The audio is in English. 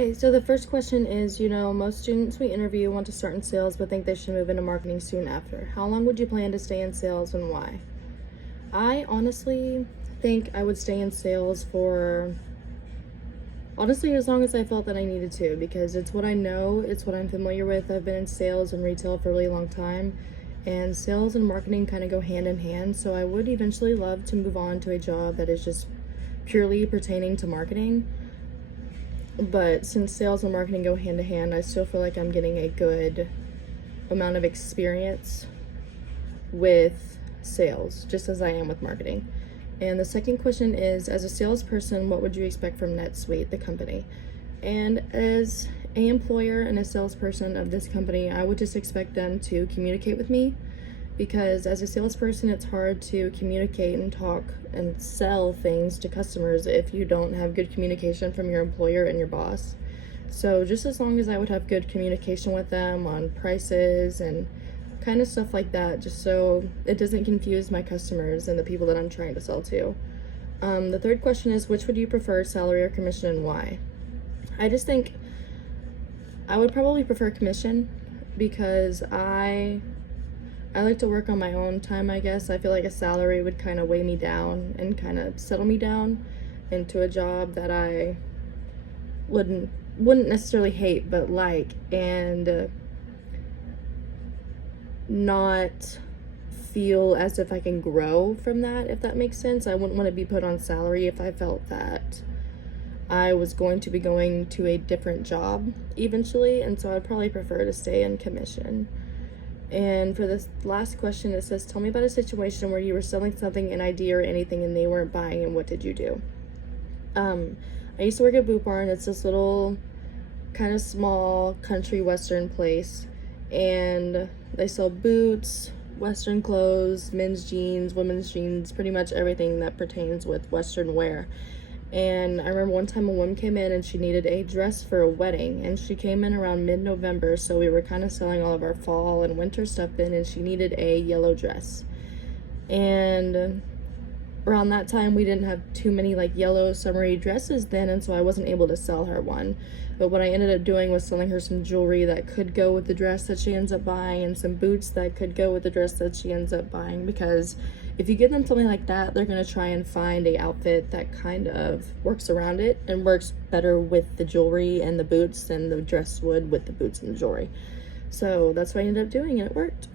Okay, so the first question is, most students we interview want to start in sales but think they should move into marketing soon after. How long would you plan to stay in sales and why? I honestly think I would stay in sales for, honestly, as long as I felt that I needed to, because it's what I know, it's what I'm familiar with. I've been in sales and retail for a really long time, and sales and marketing kind of go hand in hand. So I would eventually love to move on to a job that is just purely pertaining to marketing. But since sales and marketing go hand to hand, I still feel like I'm getting a good amount of experience with sales, just as I am with marketing. And the second question is, as a salesperson, what would you expect from NetSuite, the company? And as an employer and a salesperson of this company, I would just expect them to communicate with me, because as a salesperson, it's hard to communicate and talk and sell things to customers if you don't have good communication from your employer and your boss. So just as long as I would have good communication with them on prices and kind of stuff like that, just so it doesn't confuse my customers and the people that I'm trying to sell to. The third question is, which would you prefer, salary or commission, and why? I just think I would probably prefer commission, because I like to work on my own time, I guess. I feel like a salary would kind of weigh me down and kind of settle me down into a job that I wouldn't necessarily hate, but like, and not feel as if I can grow from that, if that makes sense. I wouldn't want to be put on salary if I felt that I was going to be going to a different job eventually, and so I'd probably prefer to stay in commission. And for this last question, it says, tell me about a situation where you were selling something, an idea or anything, and they weren't buying, and what did you do? I used to work at Boot Barn. It's this little kind of small country western place, and they sell boots, western clothes, men's jeans, women's jeans, pretty much everything that pertains with western wear. And I remember one time a woman came in and she needed a dress for a wedding, and she came in around mid-November, so we were kind of selling all of our fall and winter stuff in, and she needed a yellow dress. And around that time we didn't have too many like yellow summery dresses then, and so I wasn't able to sell her one. But what I ended up doing was selling her some jewelry that could go with the dress that she ends up buying, and some boots that could go with the dress that she ends up buying, because if you give them something like that, they're going to try and find a outfit that kind of works around it and works better with the jewelry and the boots than the dress would with the boots and the jewelry. So that's what I ended up doing, and it worked.